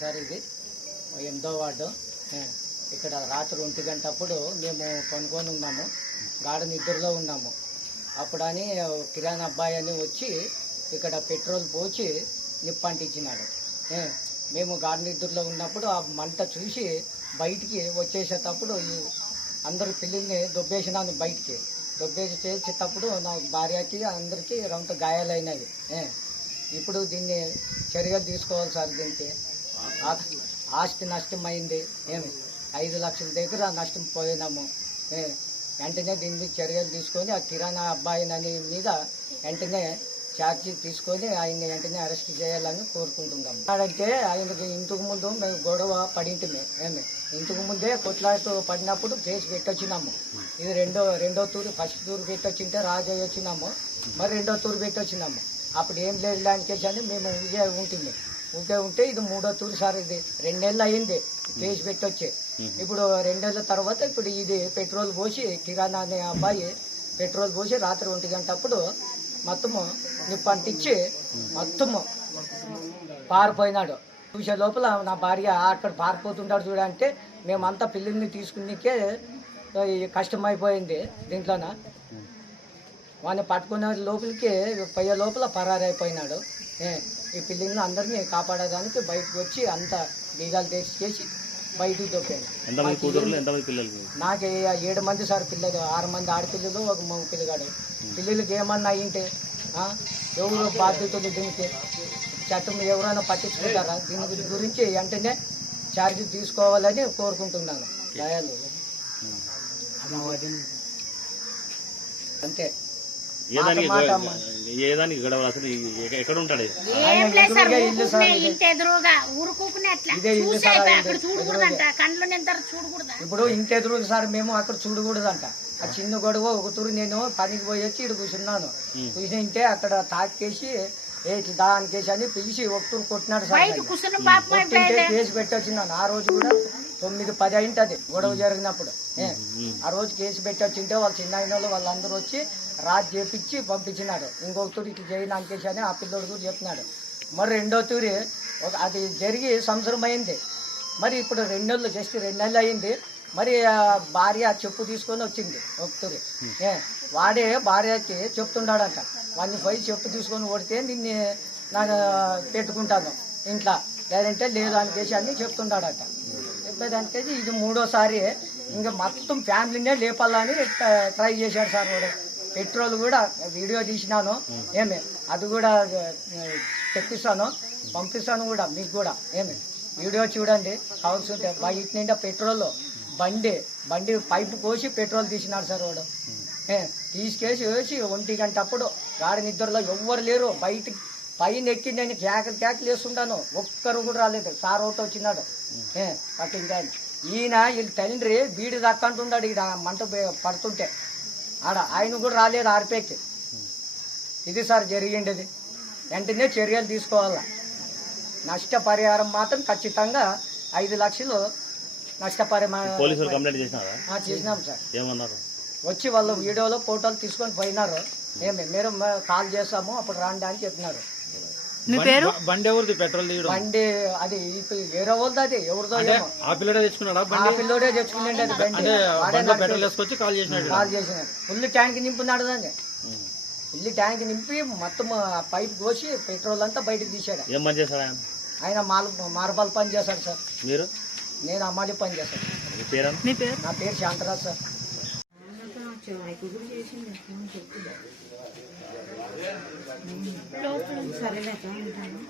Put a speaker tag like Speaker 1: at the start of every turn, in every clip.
Speaker 1: Sir ఇది. ఎనిమిదో ward. ఇక్కడ రాత్రి ఒంటి గంట అప్పుడు మేము కొనుక్కొని ఉన్నాము. గాఢ నిద్రలో ఉన్నాము. అప్పుడని కిరాణా అబ్బాయి అని వచ్చి ఇక్కడ పెట్రోల్ పోచి నిప్పంటించినాడు. మేము గాఢ నిద్రలో ఉన్నప్పుడు ఆ మంట చూసి బయటికి వచ్చేసేటప్పుడు అందరూ అందరు పిల్లల్ని దొబ్బేసినాను బయటికి. దొబ్బేసి చేసేటప్పుడు నా భార్యకి అందరికీ రొంత గాయాలైనవి ఇప్పుడు దీన్ని చర్యలు తీసుకోవాలి సార్ దీనికి. ఆస్తి నష్టం అయింది ఏమి? ఐదు లక్షల దగ్గర నష్టం పోయినాము. వెంటనే దీని మీద చర్యలు తీసుకొని ఆ కిరాణా అబ్బాయిని మీద వెంటనే ఛార్జీ తీసుకొని ఆయన్ని వెంటనే అరెస్ట్ చేయాలని కోరుకుంటున్నాము. అంటే ఆయనకి ఇంతకు ముందు మేము గొడవ పడింటిమే. ఏమి? ఇంతకు ముందే కొట్లాడుతూ పడినప్పుడు కేసు పెట్టొచ్చినాము. ఇది రెండో రెండో తూరు ఫస్ట్ తూరు పెట్టొచ్చింటే రాజు వచ్చినాము. మరి రెండో తూరు పెట్టొచ్చినాము. అప్పుడు ఏం లేదు దానికేసి అని మేము విజయ ఉంటుంది ఊగే ఉంటే ఇది మూడో తూరు సార్ ఇది. రెండు నెలలు అయింది కేసు పెట్టొచ్చి. ఇప్పుడు రెండేళ్ళ తర్వాత ఇప్పుడు ఇది పెట్రోల్ పోసి కిరాణా అనే అబ్బాయి పెట్రోల్ పోసి రాత్రి ఒంటి గంట అప్పుడు మొత్తము నిప్పంటించి మొత్తము పారిపోయినాడు. చూసే లోపల నా భార్య అక్కడ పారిపోతుంటాడు చూడంటే మేమంతా పిల్లల్ని తీసుకునికే కష్టమైపోయింది దీంట్లోన. వాడిని పట్టుకునే లోపలికి పోయే లోపల పరారైపోయినాడు. ఈ పిల్లల్ని అందరినీ కాపాడడానికి బయటకు వచ్చి అంత బీగాలు బయటకు దొప్పాను
Speaker 2: కూతురులు ఎంతమంది పిల్లలు?
Speaker 1: నాకు ఏడు మంది సార్ పిల్లలు ఆరు మంది ఆడపిల్లలు ఒక మగ పిల్లగాడు. పిల్లలకి ఏమన్నా అయ్యింటే? ఎవరు బాధ్యతలు దీనికి చట్టం ఎవరైనా పట్టించుకుంటారా? దీని గురించి వెంటనే ఛార్జ్ తీసుకోవాలని కోరుకుంటున్నాను. దయాలు. అంతే.
Speaker 2: అసలు ఎక్కడ ఉంటాడు?
Speaker 1: ఇప్పుడు ఇంటి ఎదురు సార్ మేము అక్కడ చూడకూడదంట. ఆ చిన్న గొడవ ఒక తూరు నేను పనికి పోయి వచ్చి ఇక్కడ కూర్చున్నాను. కూర్చుంటే అక్కడ తాకేసి ఏ దానికేసి అని పిలిచి ఒక తూరు కొట్టినాడు సార్ కేసు పెట్టొచ్చినాను ఆ రోజు కూడా తొమ్మిది పది అయింటది గొడవ జరిగినప్పుడు. ఆ రోజు కేసు పెట్టొచ్చింటే వాళ్ళ చిన్న అయిన వాళ్ళు వాళ్ళందరూ వచ్చి రాజు చేపించి పంపించినాడు ఇంకొక తూరి ఇట్లా చేయను అంకేసి అని ఆ పిల్లోడు కూడా చెప్తున్నాడు మరి రెండో తూరి ఒక అది జరిగి సంవత్సరం అయింది. మరి ఇప్పుడు రెండు నెలలు జస్ట్ రెండు నెలలు అయింది. మరి భార్య చెప్పు తీసుకొని వచ్చింది ఒక తూరి. వాడే భార్యకి చెప్తున్నాడంట వాడిని పోయి చెప్పు తీసుకొని కొడితే నిన్ను నాకు పెట్టుకుంటాను. ఇంట్లో. లేదంటే లేదు అనికేసి అని చెప్తున్నాడట చెప్పేదానికి ఇది మూడోసారి. ఇంకా మొత్తం ఫ్యామిలీనే లేపాలని ట్ర- చేశాడు సార్ వాడు. పెట్రోల్ కూడా వీడియో తీసినాను. ఏమి అది కూడా తెప్పిస్తాను. పంపిస్తాను కూడా మీకు కూడా. ఏమి వీడియో చూడండి. కావాల్సి ఉంటే బయట నిండా పెట్రోల్ బండి బండి పైపు కోసి పెట్రోల్ తీసినాడు సార్ వాడు. ఏ, తీసుకేసి వేసి ఒంటి గంట అప్పుడు గాడి నిద్రలో ఎవ్వరు లేరు. బయట పైన ఎక్కి నేను కేకలు కేకలు వేస్తుంటాను. ఒక్కరు కూడా రాలేదు. సార్ ఒకటి వచ్చినాడు. ఆయన ఈయన వీళ్ళ తండ్రి బీడి దక్కంటున్నాడు ఈడ మంట పడుతుంటే. ఆడ ఆయన కూడా రాలేదు ఆర్పేకి. ఇది సార్ జరిగిండేది. వెంటనే చర్యలు తీసుకోవాలా. నష్టపరిహారం మాత్రం ఖచ్చితంగా ఐదు లక్షలు నష్టపరిహారం చేసినాం సార్.
Speaker 2: ఏమన్నారు?
Speaker 1: వచ్చి వాళ్ళు వీడియోలో ఫోటోలు తీసుకొని పోయినారు. ఏమి మీరు కాల్ చేస్తాము అప్పుడు రాండి అని చెప్పినారు.
Speaker 3: బండి ఎవరిది? పెట్రోల్ తీయడం.
Speaker 1: బండి అది వేరే వాళ్ళది అది ఎవరిదో
Speaker 3: ఆ పిల్లడే తెచ్చుకున్నాడా
Speaker 1: ఆ
Speaker 3: బండి
Speaker 1: పిల్లోడే తెచ్చుకునేది అది బండి. నాకు
Speaker 3: పెట్రోల్ వేసుకొచ్చి కాల్ చేసినాడు.
Speaker 1: కాల్ చేసినాడు. ఫుల్ ట్యాంక్ నింపున్నాడు దాన్ని. ఫుల్ ట్యాంక్ నింపి మొత్తం పైప్ కోసి పెట్రోల్ అంతా బయటకు తీసాడు
Speaker 2: ఏం పని చేస్తాడు ఆయన?
Speaker 1: ఆయన మాల్ మార్బల్ పని చేశాడు సార్.
Speaker 2: మీరు?
Speaker 1: నేను అమ్మాలి పని చేశాను.
Speaker 2: మీ పేరు?
Speaker 1: నా పేరు శాంతరాజ్ సార్. రెండో తూరి పెట్టినప్పుడు మీరు పెట్టి
Speaker 4: ఇంకా వాళ్ళు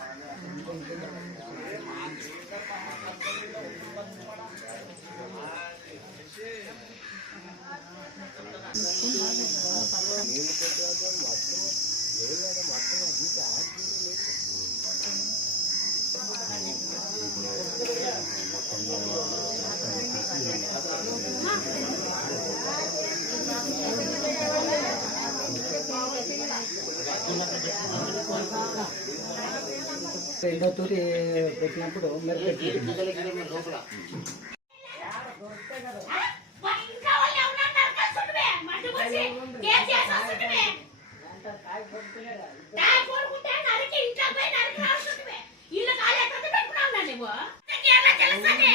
Speaker 4: తాయి కొడుకుంటే నరికి ఇంట్లో పోయి నరికి రాసుకుంటే ఇల్లు ఖాళీ ఎక్కడ పెట్టుకున్నావు
Speaker 1: నువ్వు ఎలా తెలుసని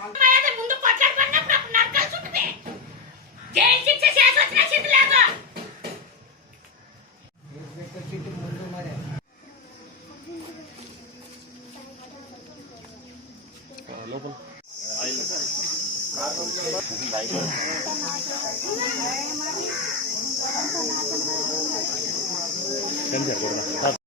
Speaker 1: అమ్మాయి ముందు కొట్లాడుకున్నప్పుడు అప్పుడు నరకాల్సి ఉంటుంది జైలు శిక్ష చేసి వచ్చిన స్థితి లేదు
Speaker 2: ముందు మరి
Speaker 5: లోపల